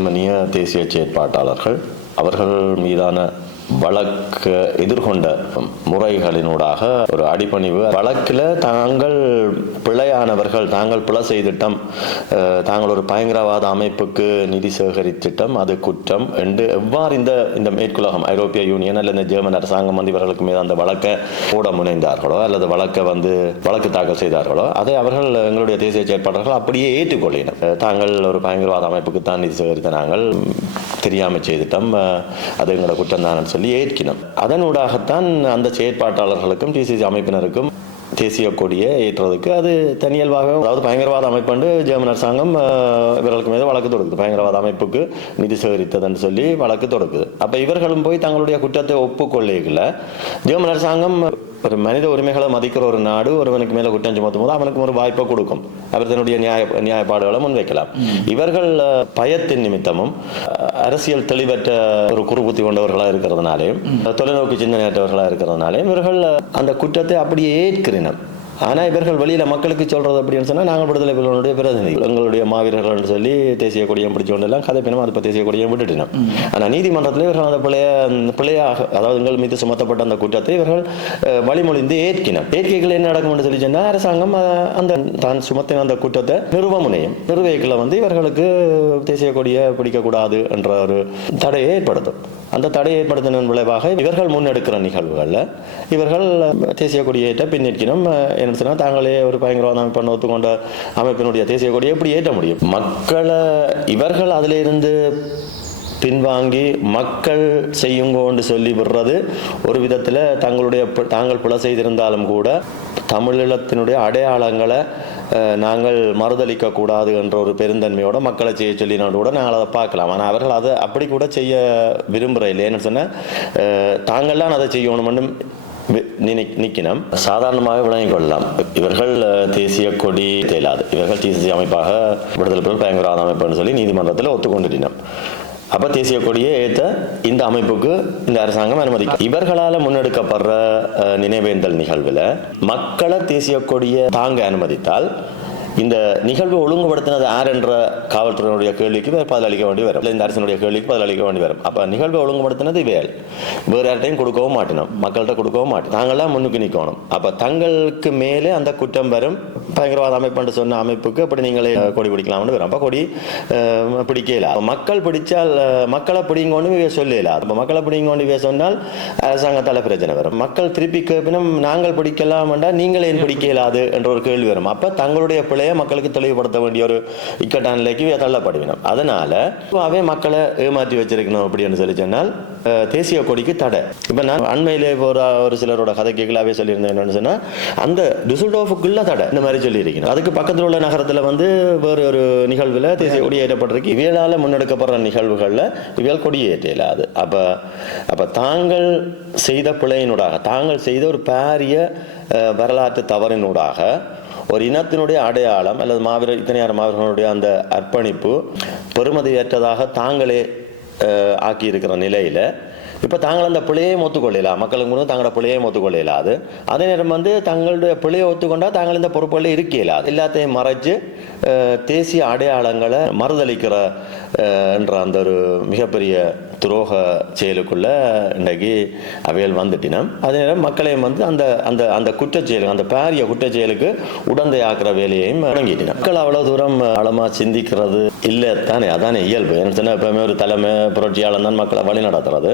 ஜெர்மனிய தேசிய செயற்பாட்டாளர்கள் அவர்கள் மீதான வழக்கு எதிர்கொண்ட முறைகளினூடாக ஒரு அடிபணிவு வழக்கில் தாங்கள் பிழையானவர்கள், தாங்கள் பிழை செய்திட்டம், தாங்கள் ஒரு பயங்கரவாத அமைப்புக்கு நிதி சேகரித்திட்டம், அது குற்றம் என்று எவ்வாறு இந்த மேற்குலகம் ஐரோப்பிய யூனியன் அல்லது இந்த ஜெர்மன் அரசாங்கம் இவர்களுக்கு மீது அந்த வழக்கை போட முனைந்தார்களோ அல்லது வழக்கு தாக்கல் செய்தார்களோ அதை அவர்கள் எங்களுடைய தேசிய செயற்பாட்டாளர்கள் அப்படியே ஏற்றுக்கொள்ளினர். தாங்கள் ஒரு பயங்கரவாத அமைப்புக்கு தான் நிதி சேகரித்த நாங்கள் தெரியாமல் செய்திட்டோம், அது எங்களோட குற்றம் தான் சொல்லி ஏற்கினோம். அதனூடாகத்தான் அந்த செயற்பாட்டாளர்களுக்கும் டிசிசி அமைப்பினருக்கும் தேசிய கொடியை ஏற்றுறதுக்கு அது தனியல்வாக, அதாவது பயங்கரவாத அமைப்பு ஜெர்மன் அரசாங்கம் இவர்களுக்கு மீது வழக்கு தொடுக்குது, பயங்கரவாத அமைப்புக்கு நிதி சேகரித்ததுன்னு சொல்லி வழக்கு தொடுக்குது. அப்போ இவர்களும் போய் தங்களுடைய குற்றத்தை ஒப்புக்கொள்ளைகளை ஜெர்மன் அரசாங்கம் ஒரு மனித உரிமைகளை மதிக்கிற ஒரு நாடு ஒருவனுக்கு மேலே குற்றம் சுமத்தும் போது அவனுக்கு ஒரு வாய்ப்பை கொடுக்கும், அவர் தன்னுடைய நியாயப்பாடுகளை முன்வைக்கலாம். இவர்கள் பயத்தின் நிமித்தமும் அரசியல் தெளிவற்ற ஒரு குறுபுத்தி கொண்டவர்களாக இருக்கிறதுனாலேயும் தொலைநோக்கு சிந்தனையற்றவர்களாக இருக்கிறதுனாலேயும் இவர்கள் அந்த குற்றத்தை அப்படியே ஏற்கிறனர். ஆனால் இவர்கள் வெளியில் மக்களுக்கு சொல்கிறது அப்படின்னு சொன்னால் நாங்கள் விடுதலை புலிகளுடைய பிரதிநிதிகள், எங்களுடைய மாவீரர்கள் சொல்லி தேசிய கொடியம் பிடிச்ச கொண்டெல்லாம் கதை பின்னும் அது இப்போ தேசிய கொடியம் விட்டுட்டினோம். ஆனால் நீதிமன்றத்தில் இவர்கள் அந்த பிள்ளையாக, அதாவது எங்கள் மீது சுமத்தப்பட்ட அந்த குற்றத்தை இவர்கள் வழிமொழிந்து ஏற்கினர். ஏற்கைகள் என்ன நடக்கும் என்று சொல்லி சொன்னால் அரசாங்கம் அந்த தான் சுமத்தின அந்த குற்றத்தை நிறுவ முனையும். நிறுவைகளை இவர்களுக்கு தேசிய கொடியை பிடிக்கக்கூடாது என்ற ஒரு தடையை ஏற்படுத்தும். அந்த தடையை ஏற்படுத்தின விளைவாக இவர்கள் முன்னெடுக்கிற நிகழ்வுகளில் இவர்கள் தேசிய கொடியேற்ற பின்னிற்கினும் என்ன சொன்னால் தாங்களே ஒரு பயங்கரவாத அமைப்பு ஒத்துக்கொண்ட அமைப்பினுடைய தேசிய கொடியை எப்படி ஏற்ற முடியும்? மக்களை இவர்கள் அதிலிருந்து பின்வாங்கி மக்கள் செய்யுங்கோன்னு சொல்லி விடுறது ஒரு விதத்தில் தாங்கள் பிழை செய்திருந்தாலும் கூட தமிழீழத்தினுடைய அடையாளங்களை நாங்கள் மறுதளிக்க கூடாது என்ற ஒரு பெருந்தன்மையோட மக்களை செய்ய சொல்லினோடு கூட நாங்கள் அதை பார்க்கலாம். ஆனால் அவர்கள் அதை அப்படி கூட செய்ய விரும்புகிற இல்லை. என்ன சொன்னால் தாங்கள்லாம் அதை செய்யணும்னு நிற்கணும். சாதாரணமாக விளங்கிக் கொள்ளலாம். இவர்கள் தேசிய கொடி தேலாது, இவர்கள் டிசிசி அமைப்பாக விடுதலை புலிகள் பயங்கரவாத அமைப்புன்னு சொல்லி நீதிமன்றத்தில் ஒத்துக்கொண்டிருந்தோம். அப்போ தேசிய கொடியை ஏற்ற இந்த அமைப்புக்கு இந்த அரசாங்கம் அனுமதிக்கும். இவர்களால் முன்னெடுக்கப்படுற நினைவேந்தல் நிகழ்வில் மக்களை தேசிய கொடியை தாங்க அனுமதித்தால் இந்த நிகழ்வு ஒழுங்குபடுத்தினது யார் என்ற காவல்துறையினுடைய கேள்விக்கு பதிலளிக்க வேண்டி வரும், இந்த அரசினுடைய கேள்விக்கு பதிலளிக்க வேண்டி வரும். அப்போ நிகழ்வை ஒழுங்குபடுத்தினது வேறு யார்ட்டையும் கொடுக்கவும் மாட்டினோம், மக்கள்கிட்ட கொடுக்கவும் மாட்டோம், நாங்கள்லாம் முன்னுக்கு நிற்கணும். அப்போ தங்களுக்கு மேலே அந்த குற்றம் வரும். பயங்கரவாத அமைப்பு சொன்ன அமைப்புக்கு அப்படி நீங்களே கொடி பிடிக்கலாம்னு வரும். அப்போ கொடி பிடிக்கல. மக்கள் பிடிச்சால் மக்களை பிடிங்கோன்னு சொல்லல. அப்போ மக்களை பிடிங்கோன்னு சொன்னால் அரசாங்கத்தால் பிரச்சனை வரும். மக்கள் திருப்பி கேட்பினும் நாங்கள் பிடிக்கலாம்டா நீங்களே பிடிக்கலாது என்ற ஒரு கேள்வி வரும். அப்போ தங்களுடைய மக்களுக்கு தெளிவுபடுத்த வேண்டிய ஒரு இக்கட்டான நிலைக்கு தள்ளப்படுவினோம். அதனால அவை மக்களை ஏமாற்றி வச்சிருக்கணும் அப்படின்னு சொல்லி சொன்னால் தேசிய கொடிக்கு தடை. இப்ப நான் அண்மையிலே ஒரு சிலரோட கதை கேட்கலாவே சொல்லியிருந்தேன். என்னன்னு சொன்னா அந்த டுசல்டோஃபுக்குள்ள தடை இந்த மாதிரி சொல்லி இருக்கணும். அதுக்கு பக்கத்தில் உள்ள நகரத்துல வேறு ஒரு நிகழ்வுல தேசிய கொடி ஏற்றப்பட்டிருக்கு. இவையால முன்னெடுக்கப்படுற நிகழ்வுகள்ல இவையால் கொடி ஏற்றலாது. அப்ப தாங்கள் செய்த பிழையினூடாக, தாங்கள் செய்த ஒரு பாரிய வரலாற்று தவறினூடாக ஒரு இனத்தினுடைய அடையாளம் அல்லது இத்தனையார் மாவீரர்களுடைய அந்த அர்ப்பணிப்பு பெருமதியற்றதாக தாங்களே ஆக்கியிருக்கிற நிலையில் இப்போ தாங்கள் அந்த பிழையை ஒத்துக்கொள்ளலாம், மக்களுக்கு முன்னாடி தங்களோட பிழையை ஒத்துக்கொள்ளலாது. அதே நேரம் தங்களுடைய பிழையை ஒத்துக்கொண்டால் தாங்கள் இந்த பொறுப்புகளில் இருக்கலாது. எல்லாத்தையும் மறைச்சு தேசிய அடையாளங்களை மறுதளிக்கிற என்ற அந்த ஒரு மிகப்பெரிய துரோக செயலுக்குள்ள இன்றைக்கு அவைகள் வந்துட்டினோம். அதே நேரம் மக்களையும் அந்த அந்த அந்த குற்றச்செயலுக்கு, அந்த பாரிய குற்றச்செயலுக்கு உடந்தையாக்குற வேலையையும் தொடங்கிட்டினோம். மக்கள் அவ்வளோ தூரம் ஆழமா சிந்திக்கிறது இல்லை தானே, அதானே இயல்பு. என்ன சொன்னால் எப்பவுமே ஒரு தலைமை புரட்சியாளன் தான் மக்களை வழி நடத்துறது,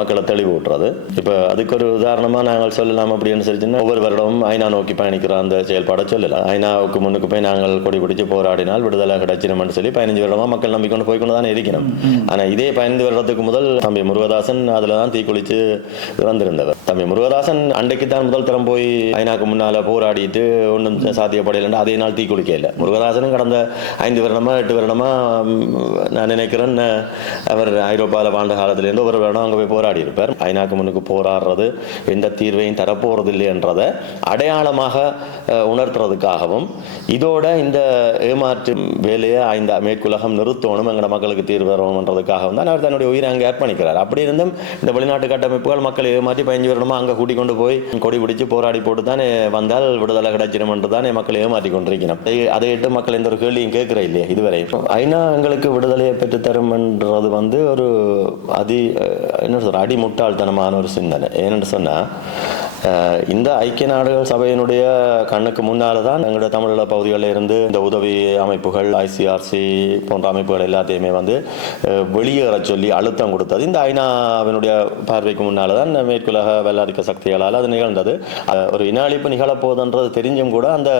மக்களை தெளிவூட்டுறது. இப்போ அதுக்கு ஒரு உதாரணமாக நாங்கள் சொல்லலாம் அப்படின்னு சொல்லிச்சுன்னா, ஒவ்வொரு வருடமும் ஐநா நோக்கி பயணிக்கிற அந்த செயல்பாடை சொல்லலாம். ஐநாவுக்கு முன்னுக்கு போய் நாங்கள் கொடி பிடிச்சி போராடினால் விடுதலை கிடைச்சிடும்னு சொல்லி 15 வருடமாக மக்கள் நம்பிக்கொண்டு போய்கொண்டு தானே இருக்கணும். ஆனால் இதே 15 வருடத்துக்கு முதல் தம்பி முருகதாசன் அதில் தான் தீக்குளிச்சு வந்திருந்தவர். தம்பி முருகதாசன் அன்றைக்கு தான் முதல் தரம் போய் ஐநாக்கு முன்னால் போராடிட்டு ஒன்றும் சாத்தியப்படையில்லை, அதே நாள் தீக்குளிக்க இல்லை. முருகதாசனும் கடந்த 5 வருடமா 8 வருடமா நான் நினைக்கிறேன் அவர் ஐரோப்பாவில் வாழ்ந்த காலத்திலேருந்து ஒரு வருடம் அங்கே போய் போராடி இருப்பார். ஐநாக்கு முன்னுக்கு போராடுறது எந்த தீர்வையும் தரப்போறது இல்லை என்றதை அடையாளமாக உணர்த்துறதுக்காகவும் இதோட இந்த ஏமாற்று வேலையை இந்த மேற்குலகம் நிறுத்தணும், எங்களோட மக்களுக்கு தீர்வு வரணும்ன்றதுக்காகவும் தான் அவர் தன்னுடைய உயிரை அங்கே அர்ப்பணிக்கிறார். அப்படி இருந்தும் இந்த வெளிநாட்டு கட்டமைப்புகள் மக்களை ஏமாற்றி 15 வருடமா அங்கே கூட்டிக் கொண்டு போய் கொடி பிடிச்சு போராடி போட்டு தானே வந்தால் விடுதலை கிடைச்சிடும் என்று தானே மக்களை ஏமாற்றி கொண்டிருக்கிறோம். அதை இட்டு மக்கள் எந்த ஒரு கேள்வியும் கேட்கிற இல்லையா இதுவரை. ஐநா எங்களுக்கு விடுதலையை பெற்றுத்தரும் என்றது ஒரு என்ன சொல்ற அடிமுட்டாள்தனமான ஒரு சிந்தனை. ஏனென்று சொன்னா இந்த ஐக்கிய நாடுகள் சபையினுடைய கண்ணுக்கு முன்னால தான் எங்களுடைய தமிழீழ பகுதிகளில் இருந்து இந்த உதவி அமைப்புகள் ICRC போன்ற அமைப்புகள் எல்லாத்தையுமே வெளியேற சொல்லி அழுத்தம் கொடுத்தது இந்த ஐநாவினுடைய பார்வைக்கு முன்னால தான் மேற்குலக வெள்ளாதிக்க சக்திகளால் அது நிகழ்ந்தது. ஒரு இன அழிப்பு நிகழப்போகுதுன்றது தெரிஞ்சும் கூட அந்த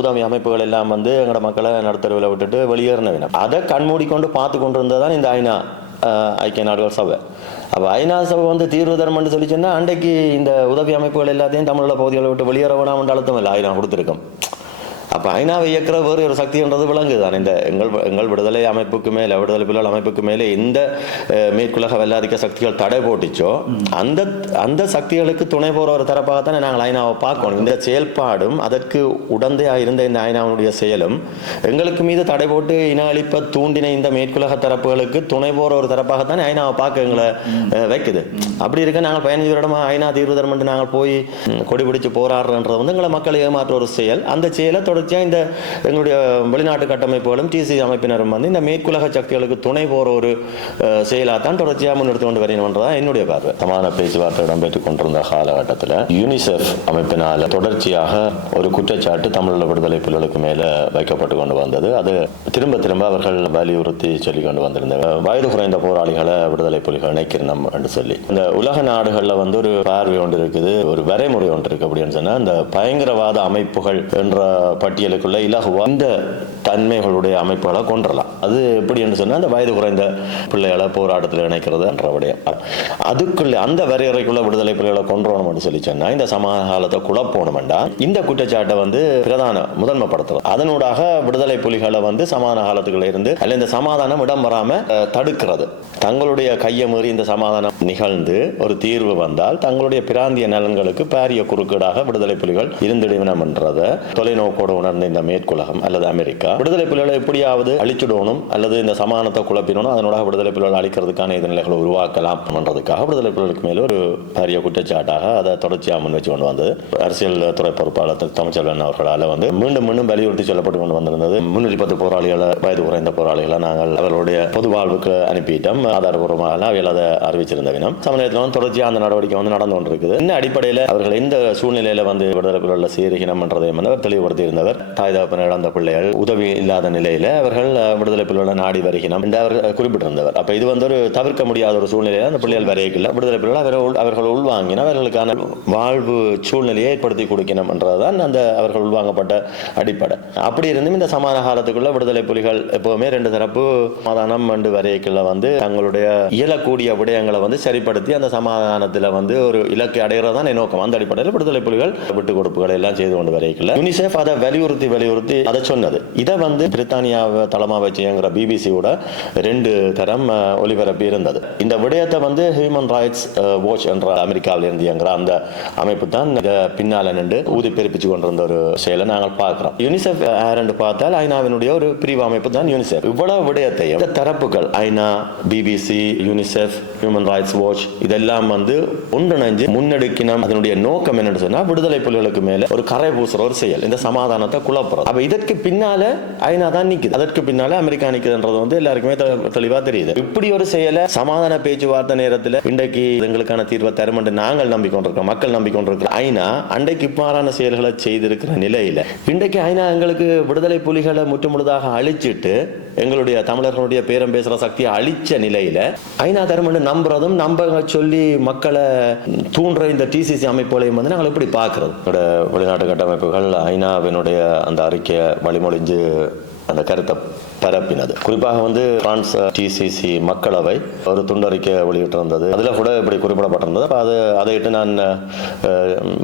உதவி அமைப்புகள் எல்லாம் எங்களோட மக்களை நடுத்தருவில் விட்டுட்டு வெளியேறின அதை கண்மூடிக்கொண்டு பார்த்து கொண்டு இருந்ததான் இந்த ஐநா ஐக்கிய நாடுகள் சபை. அப்போ ஐநா சபை தீர்வு தரம்னு சொல்லி சொன்னால் அன்றைக்கு இந்த உதவி அமைப்புகள் எல்லாத்தையும் தமிழீழ பகுதிகளை விட்டு வெளியேற வேணாம் அழுத்தம் இல்லை ஐநா கொடுத்துருக்கோம். அப்போ ஐநாவை இயக்கிற வேறு ஒரு சக்தின்றது விளங்குதான். இந்த எங்கள் விடுதலை அமைப்புக்கு மேலே விடுதலை புலிகள் அமைப்புக்கு மேலே இந்த மேற்குலக வெள்ளாதிக்க சக்திகள் தடை போட்டுச்சோ அந்த சக்திகளுக்கு துணை போகிற ஒரு தரப்பாகத்தானே நாங்கள் ஐநாவை பார்க்கணும். இந்த செயல்பாடும் அதற்கு உடந்தையாக இருந்த இந்த ஐநாவுடைய செயலும் எங்களுக்கு மீது தடை போட்டு இன அழிப்பை தூண்டின இந்த மேற்குலக தரப்புகளுக்கு துணை போகிற ஒரு தரப்பாகத்தானே ஐநாவை பார்க்க எங்களை வைக்குது. அப்படி இருக்க நாங்கள் 15 வருடமாக ஐநா தீர்வு தரம்ட்டு நாங்கள் போய் கொடி பிடிச்சு போராடுறன்றது எங்களை மக்களை ஏமாற்ற ஒரு செயல். அந்த செயலை இந்த எங்களுடைய வெளிநாட்டு கட்டமைப்புகளும் TC அமைப்பினரும் இந்த மேற்குலக சக்திகளுக்கு துணை போற ஒரு செயலாத்தான் தொடர்ச்சியாக முன்னெடுத்து கொண்டு வரணும்ன்றதான் என்னுடைய பார்வை. சமான பேச்சுவார்த்தை இடம்பெற்றுக் கொண்டிருந்த காலகட்டத்தில் யூனிசெஃப் அமைப்பினால் தொடர்ச்சியாக ஒரு குற்றச்சாட்டு தமிழீழ விடுதலை புலிகளுக்கு மேல வைக்கப்பட்டு கொண்டு வந்தது. அது திரும்ப திரும்ப அவர்கள் வலியுறுத்தி சொல்லிக் கொண்டு வந்திருந்தாங்க. வயது குறைந்த போராளிகளை விடுதலை புலிகள் இணைக்கிறோம் என்று சொல்லி இந்த உலக நாடுகள்ல ஒரு பார்வை ஒன்று இருக்குது, ஒரு வரைமுறை ஒன்று இருக்கு. அப்படின்னு சொன்னா இந்த பயங்கரவாத அமைப்புகள் என்ற பட்டியலுக்குள்ள இலகுவா இந்த தன்மைகளுடைய அமைப்புகளை கொண்டுறலாம். அது எப்படி என்று சொன்னா அந்த வயது குறைந்த பிள்ளைகளை போராட்டத்தில் இணைக்கிறது என்ற விடயம். அதுக்குள்ள அந்த வரையறைக்குள்ள விடுதலை புலிகளை கொன்றோம் சொல்லி சொன்னா இந்த சமாதான காலத்தை குழப்பணும்டா இந்த குற்றச்சாட்டை பிரதான முதன்மைப்படுத்துறது. அதனூடாக விடுதலை புலிகளை சமாதான காலத்துக்குள்ள இருந்து அல்ல இந்த சமாதானம் இடம் வராம தடுக்கிறது. தங்களுடைய கையை மீறி இந்த சமாதானம் நிகழ்ந்து ஒரு தீர்வு வந்தால் தங்களுடைய பிராந்திய நலன்களுக்கு பாரிய குறுக்கீடாக விடுதலை புலிகள் இருந்திடுவினம் என்றதை தொலைநோக்கோடு உணர்ந்த இந்த மேற்குலகம் அல்லது அமெரிக்கா விடுதலை புலிகளை எப்படியாவது அழிச்சுடணும் அல்லது இந்த சமாதானத்தை குழப்பிடணும், அதனோட விடுதலை புலிகளை அழிக்கிறதுக்கான இந்த நிலைகளை உருவாக்கலாம் என்றதுக்காக விடுதலை புலிகளுக்கு மேல ஒரு பாரிய குற்றச்சாட்டாக அதை தொடர்ச்சியாக முன் வச்சு கொண்டு வந்தது. அரசியல் துறை பொறுப்பாளர் தமிழ்ச்செல்வன் அவர்களால் மீண்டும் மீண்டும் வலியுறுத்தி சொல்லப்பட்டு கொண்டு வந்திருந்தது. 310 போராளிகளை வயது குறைந்த போராளிகளை நாங்கள் அவர்களுடைய பொது வாழ்வுக்கு அனுப்பிட்டோம். ஆதாரபூர்வமாக அவையில் அதை அறிவிச்சிருந்த வினம் சமயத்தில் தொடர்ச்சியாக அந்த நடவடிக்கை நடந்து கொண்டிருக்குது. இந்த அடிப்படையில் அவர்கள் இந்த சூழ்நிலையில விடுதலை புலிகளில் சேருகினம் என்றதை அவர் தெளிவுபடுத்தி இருந்தவர். தாய் தகப்பன் இழந்த பிள்ளைகள் உதவி இல்லாத நிலையில அவர்கள் விடுதலை புலிகளை நாடி வருகினம் என்று அவர் குறிப்பிட்டிருந்தவர். அப்ப இது ஒரு தவிர்க்க முடியாத ஒரு சூழ்நிலையில அந்த பிள்ளைகள் வரையில விடுதலை புலிகள் அவர்கள் உள்வாங்கின அவர்களுக்கான வாழ்வு சூழ்நிலையை ஏற்படுத்தி கொடுக்கணும் என்றதுதான் அந்த அவர்கள் உள்வாங்கப்பட்ட அடிப்படை. அப்படி இருந்தும் இந்த சமாதான காலத்துக்குள்ள விடுதலை புலிகள் எப்பவுமே 2 தரப்பு சமாதானம் வரைக்குள்ள தங்களுடைய இயலக்கூடிய விடயங்களை சரிப்படுத்தி அந்த சமாதானத்தில் ஒரு இலக்கை அடைகிறதான் நோக்கம். அந்த அடிப்படையில் விடுதலை புலிகள் விட்டு கொடுப்புகளை எல்லாம் செய்து கொண்டு வரைக்கல யூனிசெஃப் அதை வலியுறுத்தி அதை சொன்னது. இதை பிரித்தானியாவை தளமா வச்சுங்கிற பிபிசியோட 2 தரம் ஒலிபரப்பி இருந்தது. இந்த விடயத்தை ஹியூமன் ரைட்ஸ் வாட்ச் என்ற அமெரிக்காவில் இருந்து இயங்குற அந்த அமைப்பு தான் இதை பின்னால நின்று ஊதி பெருப்பிச்சு கொண்டிருந்த ஒரு செயலை நாங்கள் பார்க்கிறோம். யூனிசெஃப் பார்த்தால் ஐநாவினுடைய ஒரு பிரிவு அமைப்பு தான் யூனிசெஃப். இவ்வளவு விடயத்தையும் இந்த தரப்புகள் ஐநா, BBC, UNICEF, human rights watch இதெல்லாம் ஒன்றிணைஞ்சு முன்னெடுக்கணும். அதனுடைய நோக்கம் என்னன்னு சொன்னா விடுதலை புலிகளுக்கு மேல ஒரு கரை பூசுற ஒரு செயல், இந்த சமாதானத்தை குழப்புறது. அப்ப இதற்கு பின்னால ஐநா தான் நிக்குது, அதற்கு பின்னால அமெரிக்கா நிக்குதுன்றது எல்லாருக்குமே தெளிவா தெரியுது. இப்படி ஒரு செயலை சமாதான பேச்சுவார்த்தை நேரத்தில் இன்றைக்கு எங்களுக்கான தீர்வை தரும் என்று நாங்கள் நம்பிக்கொண்டிருக்கிறோம், மக்கள் நம்பிக்கொண்டிருக்கிறோம். ஐநா அன்றைக்கு இவ்வாறான செயல்களை செய்திருக்கிற நிலையில இன்றைக்கு ஐநா எங்களுக்கு விடுதலை புலிகளை முற்றுமுழுதாக அழிச்சிட்டு எங்களுடைய தமிழர்களுடைய பேரம் பேசுற சக்தியை அழிச்ச நிலையில ஐநா தரும் என்று நம்புறதும் நம்ப சொல்லி மக்களை தூண்டுற இந்த டிசிசி அமைப்புகளையும் நாங்கள் எப்படி பார்க்கிறது? வெளிநாட்டு கட்டமைப்புகள் ஐநாவினுடைய அந்த அறிக்கையை வழிமொழிஞ்சு அந்த கருத்தை பரப்பினது. குறிப்பாக பிரான்ஸ் டிசிசி மக்களவை ஒரு துண்டறிக்கை வெளியிட்டிருந்தது. அதில் கூட இப்படி குறிப்பிடப்பட்டிருந்தது. அதை நான்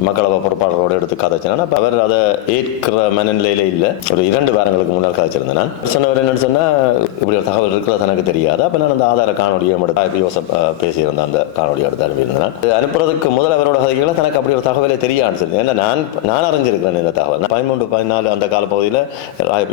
மக்களவை பொறுப்பாளரோடு எடுத்து கதைச்சேன். அப்போ அவர் அதை ஏற்கிற மனநிலையில இல்லை. ஒரு 2 வாரங்களுக்கு முன்னால் கதைச்சிருந்தேன். நான் சொன்னவர் என்னன்னு சொன்னால் இப்படி ஒரு தகவல் இருக்கிறது எனக்கு தெரியாது. அப்போ நான் அந்த ஆதார காணொலியை எடுத்து யோசப் பேசியிருந்தேன். அந்த காணொலியை எடுத்து அனுப்பியிருந்தேன். அனுப்புறதுக்கு முதல் அவரோட கதைகளை தனக்கு அப்படி ஒரு தகவலே தெரியான்னு சொல்லி, ஏன்னா நான் அறிஞ்சிருக்கிறேன் இந்த தகவல். 13-14 அந்த காலப்பகுதியில்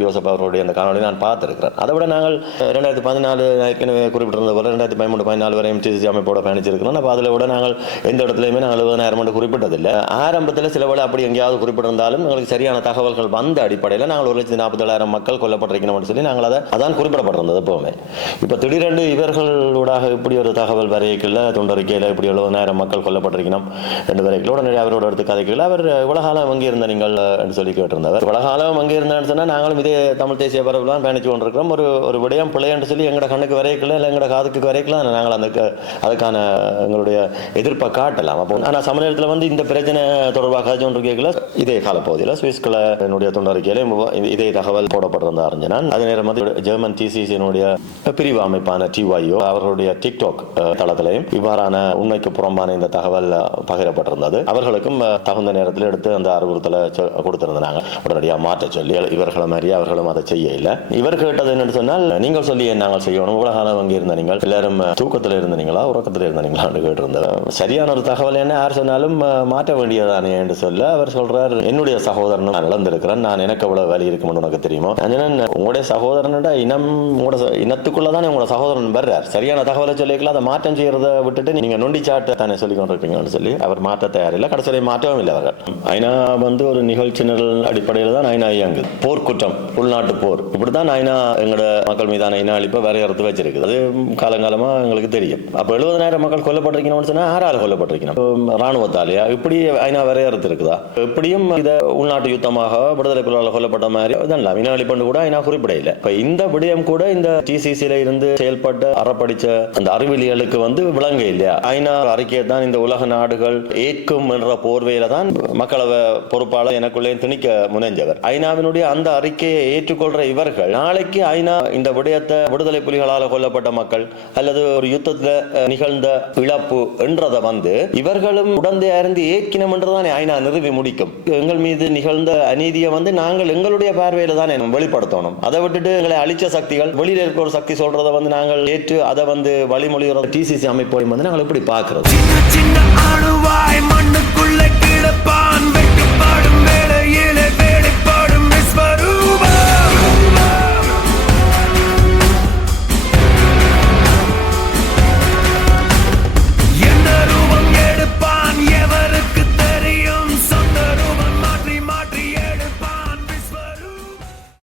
யோசப் அவருடைய அவருடைய அந்த காணொலி நான் பார்த்திருக்கிறேன். அதை விட நாங்கள் 2014 ஏற்கனவே குறிப்பிட்டிருந்த போல 2013-14 வரையும் டிசிசி அமைப்போட பயணிச்சிருக்கிறோம். அப்போ அதில் விட நாங்கள் எந்த இடத்துலையுமே நாங்கள் 70,000 குறிப்பிட்டதில்லை. ஆரம்பத்தில் சில வேளை அப்படி எங்கேயாவது குறிப்பிட்டிருந்தாலும் எங்களுக்கு சரியான தகவல்கள் வந்த அடிப்படையில் நாங்கள் 1,47,000 மக்கள் கொல்லப்பட்டிருக்கணும்னு சொல்லி நாங்கள் அதான் குறிப்பிடப்பட்டிருந்தது எப்பவுமே. இப்போ திடீரென்று இவர்களூடாக இப்படி ஒரு தகவல் வரையக்கில்ல துண்டறிக்கையில் இப்படி 70,000 மக்கள் கொல்லப்பட்டிருக்கணும் என்று வரைக்கும் உடனடியாக அவரோட எடுத்து கதைக்கல. அவர் உலகாலம் அங்கே இருந்த நீங்கள் என்று சொல்லி கேட்டிருந்தவர். உலகாலம் அங்கே இருந்தேன்னு சொன்னால் நாங்களும் இதே தமிழ் தேசிய பரவல் தான் பயணிச்சு கொண்டிருக்கிறோம். ஒரு விடயம் பிள்ளை என்று சொல்லி எங்களோட கண்ணுக்கு வரைக்கல இல்லை எங்களோட காதுக்கு வரைக்கலாம் நாங்கள் அதுக்கான எங்களுடைய எதிர்ப்பை காட்டலாம். அப்போ ஆனால் சமநிலத்தில் வந்து இந்த பிரச்சனை தொடர்பாக கேட்கல இதே காலப்பகுதியில் சுவிஸ்களை என்னுடைய துண்டறிக்கையிலே இதே தகவல் போடப்பட்டிருந்த அறிஞனான். அதே நேரம் வந்து ஜெர்மன் டிசிசியினுடைய பிரிவு அமைப்பான டிஒய்ஓ அவர்களுடைய டிக்டாக் தளத்திலையும் இவ்வாறான உண்மைக்கு புறம்பான இந்த தகவல் பகிரப்பட்டிருந்தது. அவர்களுக்கும் தகுந்த நேரத்தில் எடுத்து அந்த அறிவுறுத்தலை கொடுத்திருந்தாங்க உடனடியாக மாற்ற சொல்லி. இவர்களை மாதிரியே அவர்களும் அதை செய்ய இல்லை. இவர் கேட்டது என்னன்னு சொன்னால் நீங்கள் சொல்லி நாங்கள் செய்யணும் உலகாலம் அங்கே இருந்த நீங்கள் எல்லாரும் தூக்கத்தில் இருந்தீங்களா உறக்கத்தில் இருந்தீங்களான்னு கேட்டிருந்தார். சரியான ஒரு தகவல் என்ன யார் சொன்னாலும் மாற்ற வேண்டியதானே என்று சொல்ல அவர் சொல்றார் என்னுடைய சகோதரன் நான் இழந்திருக்கிறேன் நான் எனக்கு எவ்வளவு வேலை இருக்கும்னு உனக்கு தெரியுமோ. உங்களுடைய சகோதரனோட உங்களோட இனத்துக்குள்ளதானே உங்களோட சகோதரன் வர்றார். சரியான தகவலை சொல்லிக்கலாம் அதை மாற்றம் செய்யறதை விட்டுட்டு நீங்க நொண்டி சாட்டை தானே சொல்லி கொண்டிருப்பீங்கன்னு சொல்லி அவர் மாற்ற தயாரில்லை. கடைசியை மாற்றவும் இல்லை. அவர்கள் ஐநா வந்து ஒரு நிகழ்ச்சி நிரல் அடிப்படையில் தான் ஐநா இயங்குது. போர்க்குற்றம் உள்நாட்டு போர் இப்படிதான் ஐநா எங்களோட மக்கள் மீதான இன அழிப்பை வரையறுத்து வச்சிருக்குது. அது காலங்காலமா எங்களுக்கு தெரியும். அப்போ 70,000 மக்கள் கொல்லப்பட்டிருக்கணும்னு சொன்னா யாரால கொல்லப்பட்டிருக்கணும் ராணுவத்தாலையா இப்படி ஐநா வரையறுத்து இருக்குதா? எப்படியும் இதை உள்நாட்டு யுத்தமாக விடுதலை புலிகளால் கொல்லப்பட்ட மாதிரி இதெல்லாம் இன அழிப்பு கூட ஐநா குறிப்பிட இல்லை. இப்ப இந்த விடயம் கூட இந்த டிசிசியில இருந்து செயல்பட்ட அறப்படிச்ச அந்த அறிவியலுக்கு வந்து விளங்க இல்லையா? ஐநா அறிக்கையை தான் இந்த உலக நாடுகள் ஏற்கும் என்ற போர்வையில தான் மக்களவை பொறுப்பாளர் எனக்குள்ளே திணிக்க முனைஞ்சவர். ஐநாவினுடைய அந்த அறிக்கையை ஏற்றுக்கொள்ற இவர்கள் நாளைக்கு ஐநா இந்த விடயத்தை விடுதலை புலிகளால் கொல்லப்பட்ட மக்கள் அல்லது ஒரு யுத்தத்தில் நிகழ்ந்த இழப்பு என்றதை வந்து இவர்களும் உடந்தையா இருந்து ஏற்கினம் என்றுதான் ஐநா நிறுவி முடிக்கும். எங்கள் மீது நிகழ்ந்த அநீதியை வந்து நாங்கள் எங்களுடைய பார்வையில தான் வெளிப்படுத்தணும். அதை விட்டுட்டு எங்களை அழிச்ச சக்திகள் வெளியில இருக்கிற ஒரு சக்தி சொல்றதை வந்து நாங்கள் ஏற்று அதை வந்து வழிமொழி டிசிசி அமைப்பை வந்து நாங்கள் எப்படி பார்க்கிறோம்? மண்ணுக்குள்ள கிடப்பான் வெட்டப்படும்